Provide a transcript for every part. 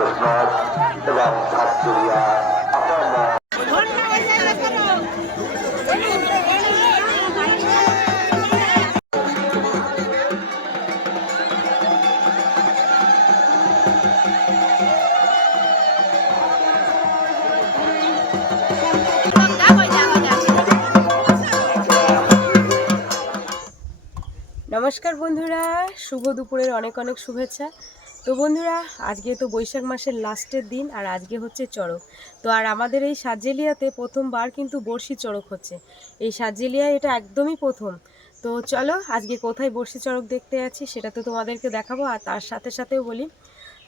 এবং সাতচুরিয়া নমস্কার বন্ধুরা, শুভ দুপুরের অনেক অনেক শুভেচ্ছা। তো বন্ধুরা, আজকে তো বৈশাখ মাসের লাস্টের দিন আর আজকে হচ্ছে চড়ক। তো আর আমাদের এই সাতজেলিয়াতে প্রথমবার কিন্তু বড়শি চড়ক হচ্ছে। এই সাতজেলিয়ায় এটা একদমই প্রথম। তো চলো আজকে কোথায় বড়শি চড়ক দেখতে যাচ্ছি সেটা তো তোমাদেরকে দেখাবো। আর তার সাথে সাথেও বলি,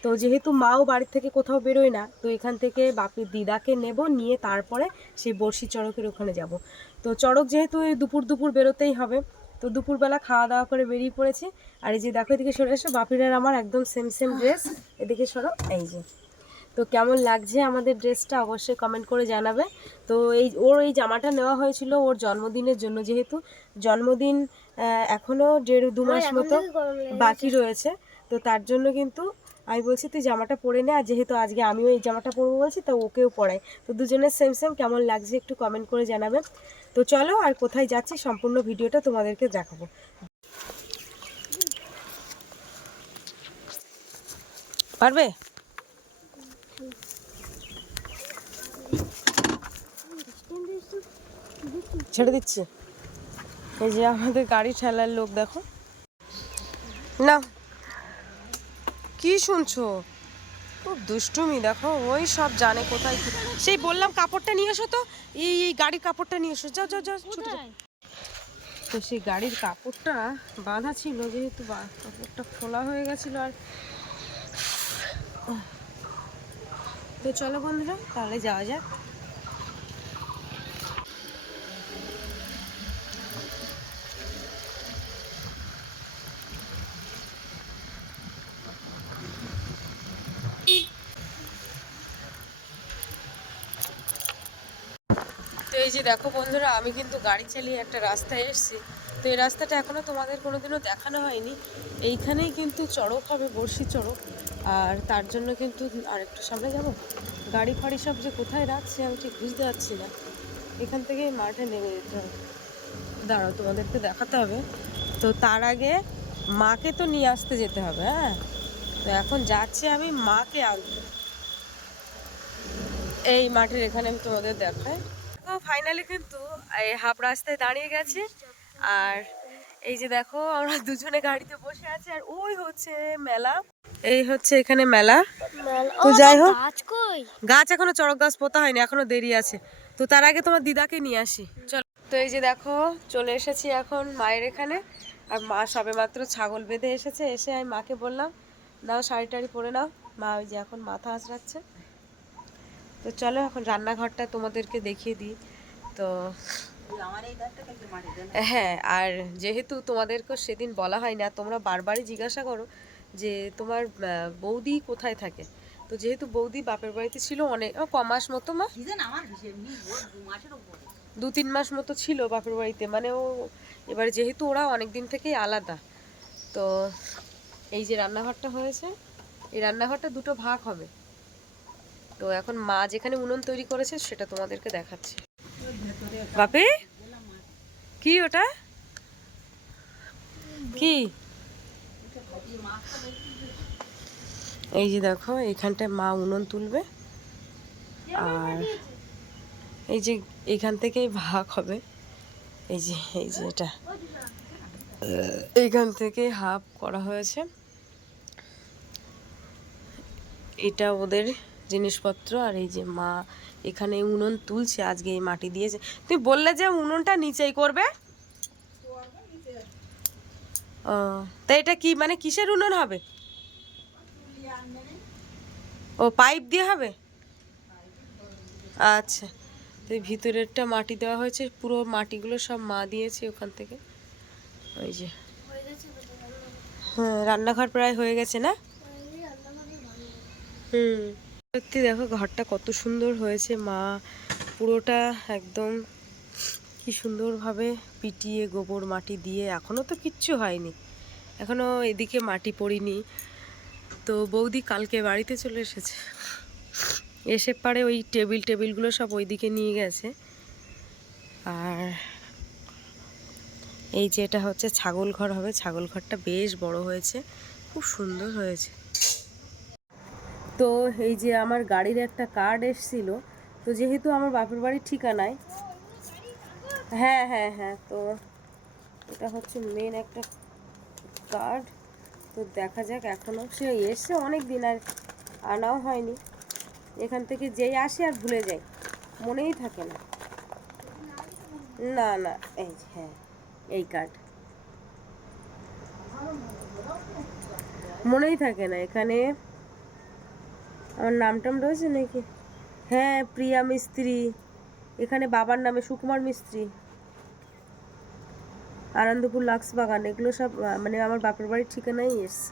তো যেহেতু মাও বাড়ির থেকে কোথাও বেরোয় না, তো এখান থেকে বাপির দিদাকে নেব, নিয়ে তারপরে সেই বড়শি চড়কের ওখানে যাব। তো চড়ক যেহেতু এই দুপুর দুপুর বেরোতেই হবে, তো দুপুরবেলা খাওয়া দাওয়া করে বেরিয়ে পড়েছি। আর এই যে দেখো, এদিকে সরে এসো, বাপির আর আমার একদম সেম সেম ড্রেস। এদিকে সরো, এই যে। তো কেমন লাগছে আমাদের ড্রেসটা অবশ্যই কমেন্ট করে জানাবে। তো এই জামাটা নেওয়া হয়েছিল ওর জন্মদিনের জন্য, যেহেতু জন্মদিন এখনও 1.5-2 মাস মতো বাকি রয়েছে। তো তার জন্য কিন্তু আমি বলছি তুই জামাটা পরে নে, আর যেহেতু আজকে আমিও এই জামাটা পরবো বলছি, তো ওকেও পরাই। তো দুজনের সেম সেম, কেমন লাগছে একটু কমেন্ট করে জানাবে। তো চলো, আর কোথায় যাচ্ছি সম্পূর্ণ ভিডিওটা তোমাদেরকে দেখাবো। পারবে? ছেড়ে দিচ্ছি। এই যে আমাদের গাড়ি ঠেলার লোক, দেখো না, কি শুনছো? খুব দুষ্টুমি, দেখো ওই সব জানে কোথায় কি। সেই বললাম কাপড়টা নিয়ে এসো, তো এই গাড়ির কাপড়টা নিয়ে এসো, যাও যাও যাও, ছুটে যাও। তো সেই গাড়ির কাপড়টা বাঁধা ছিল, যেহেতু কাপড়টা খোলা হয়ে গেছিলো। আর তো চলো বন্ধুরা, তাহলে যাওয়া যাক। তো এই যে দেখো বন্ধুরা, আমি কিন্তু গাড়ি চালিয়ে একটা রাস্তায় এসেছি। তো এই রাস্তাটা এখনও তোমাদের কোনোদিনও দেখানো হয়নি। এইখানেই কিন্তু চড়ক হবে, বড়শি চড়ক। আর তার জন্য কিন্তু আরেকটু সামনে যাব। গাড়ি ফাড়ি সব যে কোথায় রাখছে আমি ঠিক বুঝতে পারছি না। এখান থেকে মাঠে নেমে যেতে হবে। দাঁড়াও, তোমাদেরকে দেখাতে হবে। তো তার আগে মাকে তো নিয়ে আসতে যেতে হবে। হ্যাঁ, তো এখন যাচ্ছি আমি মাকে আনতে। এই মাঠের এখানে আমি তোমাদের দেখাই। তো ফাইনালি কিন্তু এই হাফ রাস্তায় দাঁড়িয়ে গেছে। আর এই যে দেখো, আমরা দুজনে গাড়িতে বসে আছি, আর ওই হচ্ছে মেলা। এই হচ্ছে এখানে মেলা। তো যাই হোক, গাছ এখনো চড়ক গাছ পোতা হয়নি, এখনো দেরি আছে। তো তার আগে তোমার দিদাকে নিয়ে আসি, চলো। তো এই যে দেখো, চলে এসেছি এখন মায়ের এখানে। আর মা সবে মাত্র ছাগল বেঁধে এসেছে। এসে আমি মাকে বললাম, নাও শাড়ি টাড়ি পরে নাও। মা ওই যে এখন মাথা আঁচড়াচ্ছে। তো চলো এখন রান্নাঘরটা তোমাদেরকে দেখিয়ে দিই। তো হ্যাঁ, আর যেহেতু তোমাদেরকে সেদিন বলা হয় না, তোমরা বারবারই জিজ্ঞাসা করো যে তোমার বৌদি কোথায় থাকে। তো যেহেতু বৌদি বাপের বাড়িতে ছিল অনেক কমাস মতো, মা 2-3 মাস মতো ছিল বাপের বাড়িতে। মানে ও এবার যেহেতু ওরা অনেক দিন থেকেই আলাদা। তো এই যে রান্নাঘরটা হয়েছে, এই রান্নাঘরটা দুটো ভাগ হবে। তো এখন মা যেখানে উনুন তৈরি করেছে সেটা তোমাদেরকে দেখাচ্ছি। বাপে, কি ওটা? কি? এই যে দেখো, এইখানটায় মা উনুন তুলবে। আর এই যে এইখান থেকেই ভাগ হবে। এই যে এটা এইখান থেকে হাফ করা হয়েছে। এটা ওদের জিনিসপত্র। আর এই যে মা এখানে উনুন তুলছে আজকে, এই মাটি দিয়েছে। তুমি বললে যে উনুনটা নিচেই করবে। ও, তা এটা কি মানে কিসের উনুন হবে? ও, পাইপ দিয়ে হবে। আচ্ছা, তো এই ভিতরেরটা মাটি দেওয়া হয়েছে, পুরো মাটিগুলো সব মা দিয়েছে ওখান থেকে। ওই যে, হ্যাঁ, রান্নাঘর প্রায় হয়ে গেছে না? সত্যি দেখো ঘরটা কত সুন্দর হয়েছে। মা পুরোটা একদম কি সুন্দরভাবে পিটিয়ে গোবর মাটি দিয়ে, এখনও তো কিচ্ছু হয়নি, এখনও এদিকে মাটি পড়িনি। তো বৌদি কালকে বাড়িতে চলে এসেছে, এসে পারে ওই টেবিলগুলো সব ওইদিকে নিয়ে গেছে। আর এই যে এটা হচ্ছে ছাগল ঘর হবে, ছাগল ঘরটা বেশ বড় হয়েছে, খুব সুন্দর হয়েছে। তো এই যে আমার গাড়ির একটা কার্ড এসেছিল, তো যেহেতু আমার বাপের বাড়ির ঠিকানায়, হ্যাঁ হ্যাঁ হ্যাঁ, তো এটা হচ্ছে মেন একটা কার্ড। তো দেখা যাক, এখনও সে এসছে অনেক দিন আর আনাও হয়নি। এখান থেকে যেই আসে আর ভুলে যাই, মনেই থাকে না। না না, এই হ্যাঁ এই কার্ড মনেই থাকে না। এখানে আমার নামটাম রয়েছে নাকি? হ্যাঁ, প্রিয়া মিস্ত্রি, এখানে বাবার নামে সুকুমার মিস্ত্রি, আনন্দপুর লাক্স বাগান, এগুলো সব মানে আমার বাপের বাড়ির ঠিকানাই এসছে।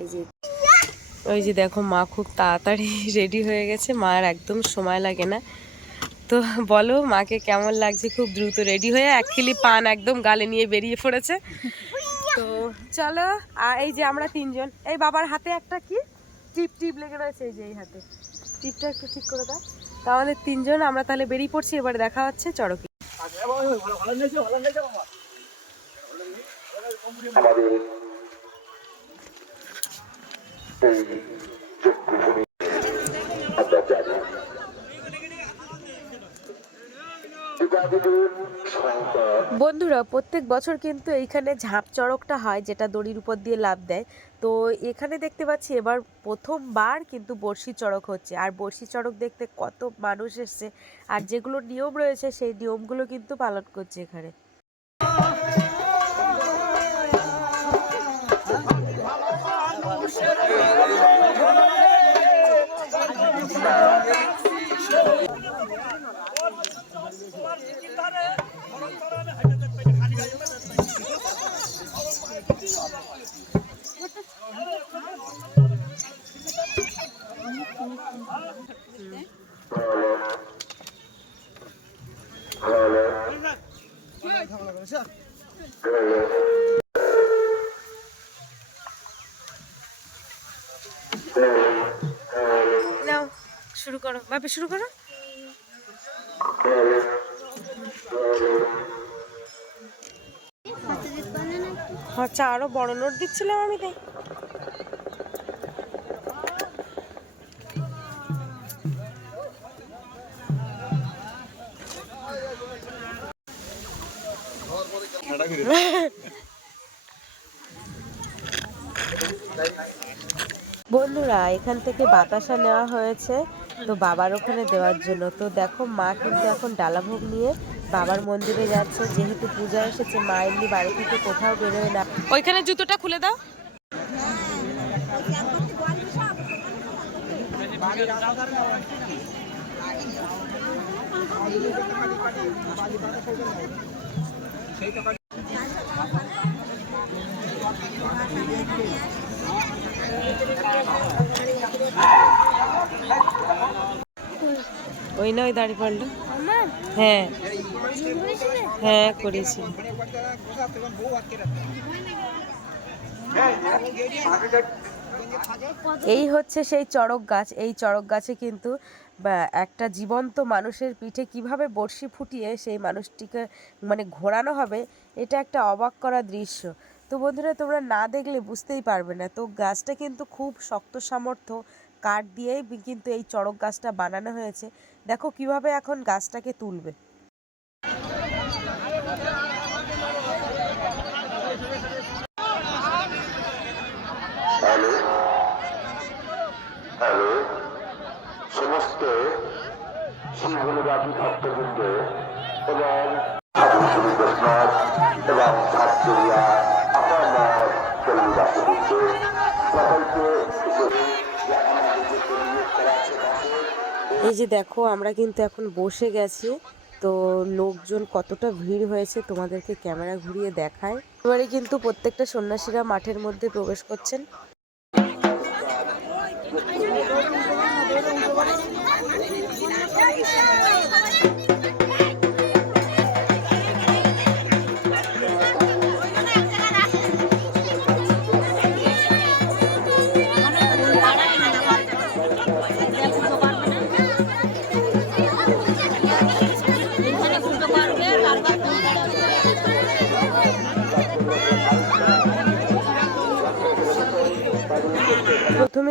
এই যে ওই যে দেখো, মা খুব তাড়াতাড়ি রেডি হয়ে গেছে, মার একদম সময় লাগে না। তো বলো মাকে কেমন লাগছে? খুব দ্রুত রেডি হয়ে এক কিলি পান একদম গালে নিয়ে বেরিয়ে পড়েছে। তো চলো, আর এই যে আমরা তিনজন, এই বাবার হাতে একটা কি টিপ লেগে রয়েছে, এই যে এই হাতে টিপটা একটু ঠিক করে দাও। তো আমাদের তিনজন আমরা তাহলে বেরিয়ে পড়ছি, এবার দেখা হচ্ছে চড়কে। বন্ধুরা, প্রত্যেক বছর কিন্তু এইখানে ঝাঁপ চড়কটা হয়, যেটা দড়ির উপর দিয়ে লাফ দেয়। তো এখানে দেখতে পাচ্ছি এবার প্রথমবার কিন্তু বড়শি চড়ক হচ্ছে, আর বড়শি চড়ক দেখতে কত মানুষ এসছে, আর যেগুলো নিয়ম রয়েছে সেই নিয়মগুলো কিন্তু পালন করছে এখানে। নাও শুরু করো, বাপে শুরু করো। আচ্ছা, আরো বড় নোট দিচ্ছিলাম আমি, তাই বন্ধুরা এখান থেকে বাতাসা নেওয়া হয়েছে তো বাবার ওখানে দেওয়ার জন্য। তো দেখো মা কিন্তু এখন ডালাভোগ নিয়ে বাবার মন্দিরে যাচ্ছে, যেহেতু পূজা এসেছে, মা এমনি বাড়ি থেকে কোথাও বেরোয় না। ওইখানে জুতোটা খুলে দাও। ওই না, ওই দাঁড়িয়ে পড়লো। হ্যাঁ হ্যাঁ করেছি। এই হচ্ছে সেই চড়ক গাছ। এই চড়ক গাছে কিন্তু একটা জীবন্ত মানুষের পিঠে কিভাবে বড়শি ফুটিয়ে সেই মানুষটিকে মানে ঘোরানো হবে, এটা একটা অবাক করা দৃশ্য। তো বন্ধুরা, তোমরা না দেখলে বুঝতেই পারবে না। তো গাছটা কিন্তু খুব শক্ত সামর্থ্য কাঠ দিয়েই কিন্তু এই চড়ক গাছটা বানানো হয়েছে। দেখো কিভাবে এখন গাছটাকে তুলবে। সমস্ত শিবগুণবাদী ভক্তবৃন্দ এবং এবং ছাত্রীরা আপনার পরিবাসবৃন্দ সকলকে এই যে দেখো, আমরা কিন্তু এখন বসে গেছি। তো লোকজন কতটা ভিড় হয়েছে তোমাদেরকে ক্যামেরা ঘুরিয়ে দেখায়। এবারে কিন্তু প্রত্যেকটা সন্ন্যাসীরা মাঠের মধ্যে প্রবেশ করছেন।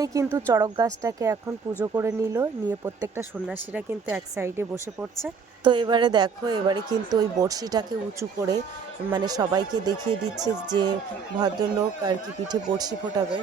প্রথমেই কিন্তু চড়ক গাছটাকে এখন পুজো করে নিয়ে প্রত্যেকটা সন্ন্যাসীরা কিন্তু এক সাইডে বসে পড়ছে। তো এবারে দেখো, এবারে কিন্তু ওই বড়শিটাকে উঁচু করে মানে সবাইকে দেখিয়ে দিচ্ছে যে ভদ্রলোক আর কি পিঠে বড়শি ফোটাবেন।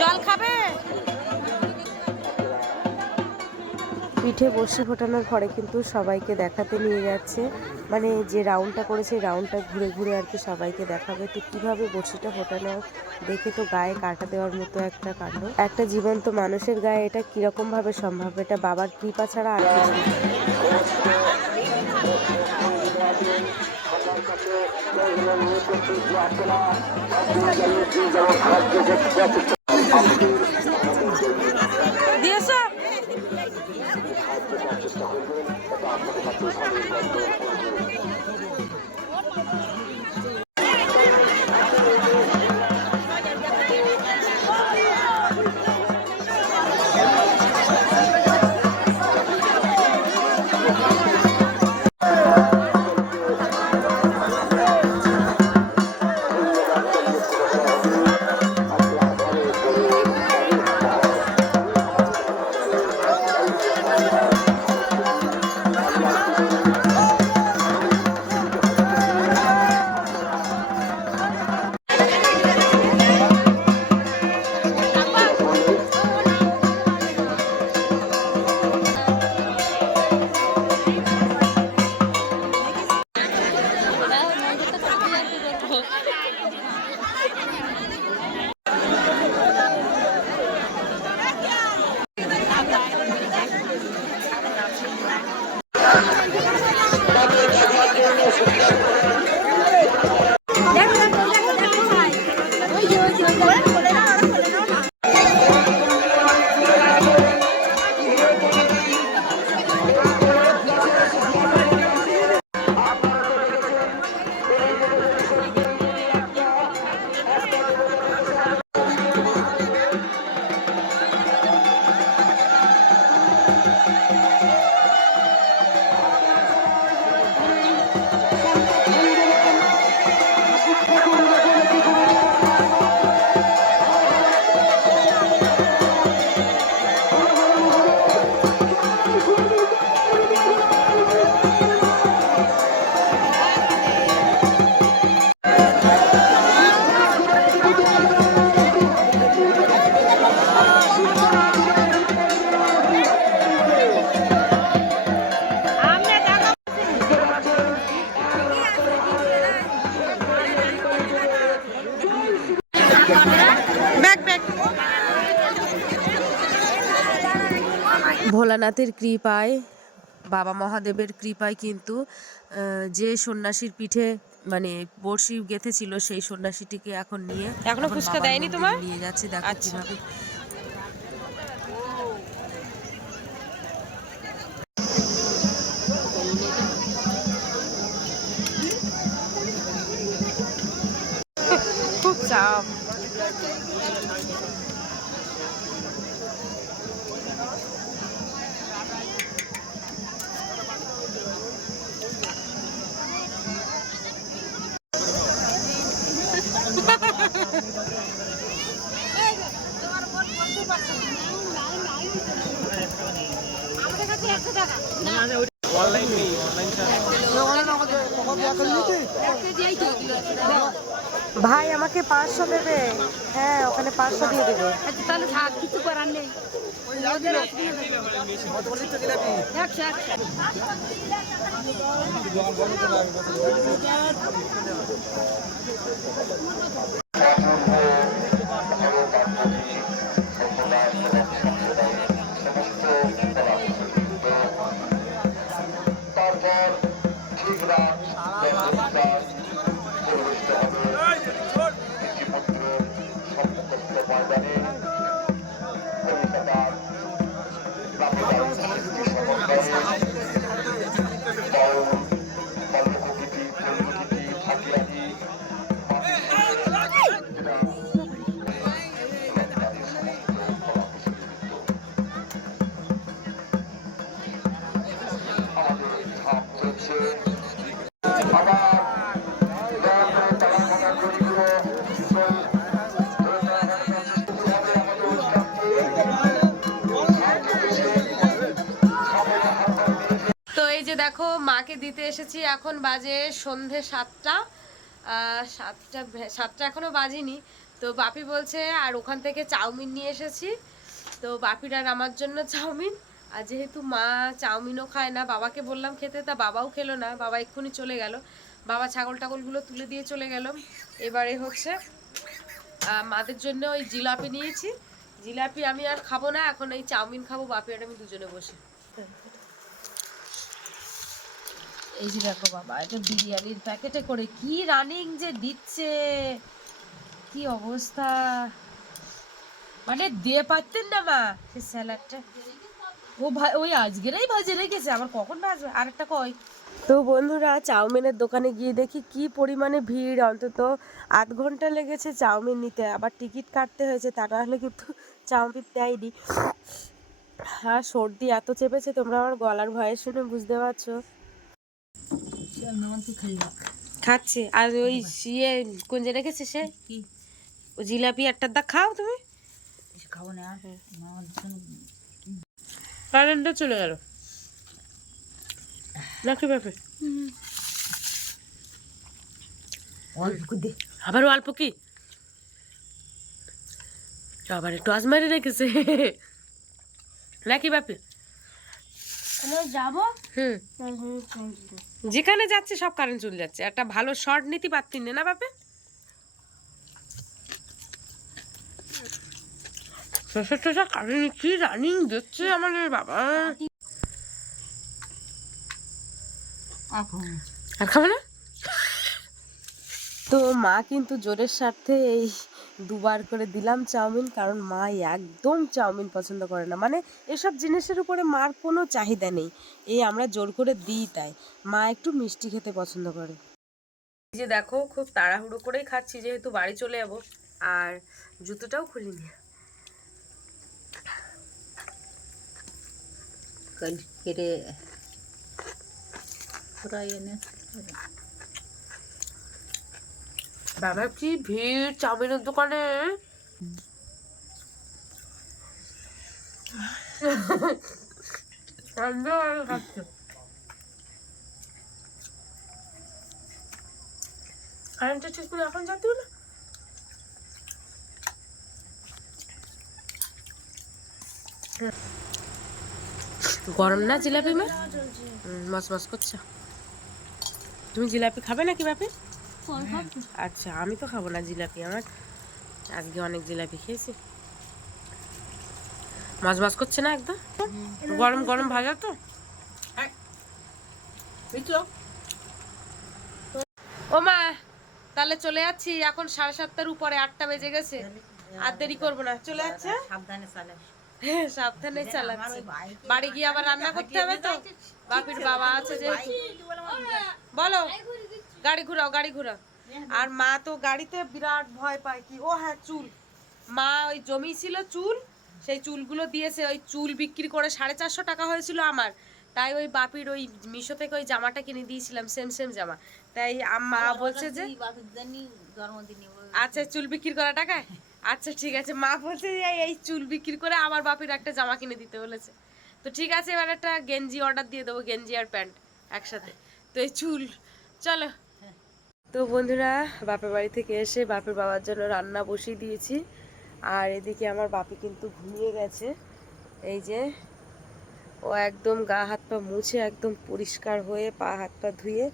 জল খাবে? পিঠে বড়শি ফোটানোর পরে কিন্তু সবাইকে দেখাতে নিয়ে যাচ্ছে, মানে যে রাউন্ডটা করেছে রাউন্ডটা ঘুরে ঘুরে আর কি সবাইকে দেখাবে। তো কীভাবে বড়শিটা ফোটানো দেখে তো গায়ে কাঁটা দেওয়ার মতো একটা কাণ্ড। একটা জীবন্ত মানুষের গায়ে এটা কীরকমভাবে সম্ভব? এটা বাবার কৃপা ছাড়া আর কিছু না। দিয়েছো? ভোলানাথের কৃপায়, বাবা মহাদেবের কৃপায় কিন্তু যে সন্ন্যাসীর পিঠে মানে বড়শি গেঁথেছিল সেই সন্ন্যাসীটিকে এখন নিয়ে এখনো ফুচকা দেয়নি তোমার নিয়ে যাচ্ছে। দেখো কিভাবে খুব চাপ। ভাই আমাকে 500 দেবে? হ্যাঁ, ওখানে 500 দিয়ে দেবে। তাহলে থাক, কিছু করার নেই। দিচ্ছে আবার দয়া করে তালা ভাঙা ঘড়িগুলো আমাদের অনুষ্ঠানকে তো এই যে দেখো মাকে দিতে এসেছি, এখন বাজে সন্ধে 7টা। 7টা এখনো বাজেনি। তো বাপি বলছে, আর ওখান থেকে চাউমিন নিয়ে এসেছি, তো বাপির আর আমার জন্য চাউমিন। আর যেহেতু মা চাউমিনও খায় না, বাবাকে বললাম খেতে, তা বাবাও খেলো না, বাবা এক্ষুনি চলে গেল। বাবা ছাগল টাগলগুলো তুলে দিয়ে চলে গেল। এবারে হচ্ছে মাদের জন্য ওই জিলাপি নিয়েছি। জিলাপি আমি আর খাবো না, এখন এই চাউমিন খাবো, বাপি আর আমি দুজনে বসে। এই যে দেখো বাবা, এটা বিরিয়ানির প্যাকেটে করে কি রানিং যে দিচ্ছে, কি অবস্থা, মানে দিয়ে পারতেন না মা সে স্যালাডটা। ওই আজকেরই ভাজে রেখেছে, আবার কখন ভাজবে, আর একটা কই। তো বন্ধুরা, চাউমিনের দোকানে গিয়ে দেখি কি পরিমাণে ভিড়, অন্তত আধ ঘন্টা লেগেছে চাউমিন নিতে, আবার টিকিট কাটতে হয়েছে, তা না হলে কিন্তু চাউমিন দেয়নি। হ্যাঁ, সর্দি এত চেপেছে, তোমরা আমার গলার ভয়ে শুনে বুঝতে পারছো। খাচ্ছে, আর ওই ইয়ে কোন রেখেছে সে ও জিলাপি একটা দা খাও তুমি। খাবো না, কারেন্টটা চলে গেল নাকি ব্যাপার, আবার অল্প কি, আবার একটু আজমারি রেখেছে নাকি ব্যাপার। যাবো যেখানে যাচ্ছে সব কারেন্ট চলে যাচ্ছে, একটা ভালো শর্ট নীতি পারতেন না বাপে। কারেন্ট কি রানিং দিচ্ছে আমাদের বাবা, আর খাবো না। তো মা কিন্তু জোরের স্বার্থে এই দুবার করে দিলাম চাউমিন, কারণ মা একদম চাউমিন পছন্দ করে না, মানে এসব জিনিসের উপরে মার কোনো চাহিদা নেই, এই আমরা জোর করে দিই তাই। মা একটু মিষ্টি খেতে পছন্দ করে। এই যে দেখো, খুব তাড়াহুড়ো করেই খাচ্ছি, যেহেতু বাড়ি চলে যাবো, আর জুতোটাও খুলিনি। কেটে এনে বাবা কি ভিড় চাউমিনের দোকানে, কারেন্টটা ঠিক করে এখন যাতে না। গরম না জিলাপি মা, মস মস করছে। তুমি জিলাপি খাবে নাকি বাপি? আচ্ছা, আমি তো খাবো না জিলাপি, আমার আজকে অনেক জিলাপি খেয়েছি। মাছ মাছ করছে না একদম, গরম গরম ভাজা তো। ও মা, তাহলে চলে যাচ্ছি, এখন 7:30 উপরে, 8টা বেজে গেছে, আর দেরি করবো না, চলে যাচ্ছে। সাবধানে চালাচ্ছি, বাড়ি গিয়ে আবার রান্না করতে হবে তো, বাপির বাবা আছে যে। বলো, গাড়ি ঘুরাও গাড়ি ঘুরাও। আর মা তো গাড়িতে বিরাট ভয় পায় কি, ও হ্যাঁ চুল, মা ওই জমি ছিল চুল, সেই চুলগুলো দিয়েছে, ওই চুল বিক্রি করে 450 টাকা হয়েছিল আমার, তাই ওই বাপির ওই মিশো থেকে ওই জামাটা কিনে দিয়েছিলাম, সেম সেম জামা, তাই মা বলছে যে আচ্ছা চুল বিক্রি করা টাকায়, আচ্ছা ঠিক আছে, মা বলছে যে এই চুল বিক্রি করে আমার বাপির একটা জামা কিনে দিতে বলেছে। তো ঠিক আছে, এবার একটা গেঞ্জি অর্ডার দিয়ে দেবো, গেঞ্জি আর প্যান্ট একসাথে, তো এই চুল। চলো। তো বন্ধুরা, বাপের বাড়ি থেকে এসে বাপের বাবার জন্য রান্না বসিয়ে দিয়েছি, আর এদিকে আমার বাপি কিন্তু ঘুমিয়ে গেছে। এই যে ও একদম গা হাত পা মুছে একদম পরিষ্কার হয়ে পা হাত পা ধুয়ে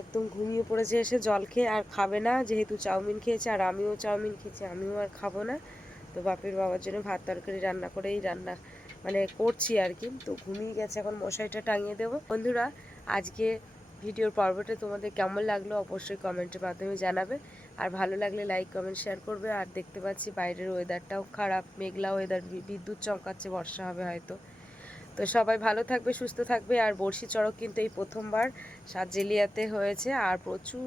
একদম ঘুমিয়ে পড়েছে, এসে জল খেয়ে, আর খাবে না, যেহেতু চাউমিন খেয়েছে, আর আমিও চাউমিন খেয়েছি, আমিও আর খাবো না। তো বাপির বাবার জন্য ভাত তরকারি রান্না করেই মানে করছি আর কি। তো ঘুমিয়ে গেছে, এখন মশারিটা টাঙিয়ে দেবো। বন্ধুরা, আজকে ভিডিওর পর্বটা তোমাদের কেমন লাগলো অবশ্যই কমেন্টের মাধ্যমে জানাবে, আর ভালো লাগলে লাইক কমেন্ট শেয়ার করবে। আর দেখতে পাচ্ছি বাইরের ওয়েদারটাও খারাপ, মেঘলা ওয়েদার, বিদ্যুৎ চমকাচ্ছে, বর্ষা হবে হয়তো। তো সবাই ভালো থাকবে, সুস্থ থাকবে। আর বড়শি চড়ক কিন্তু এই প্রথমবার সাতজেলিয়াতে হয়েছে, আর প্রচুর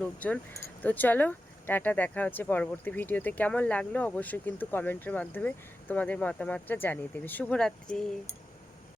লোকজন। তো চলো, টাটা, দেখা হচ্ছে পরবর্তী ভিডিওতে। কেমন লাগলো অবশ্যই কিন্তু কমেন্টের মাধ্যমে তোমাদের মতামতটা জানিয়ে দেবে। শুভরাত্রি।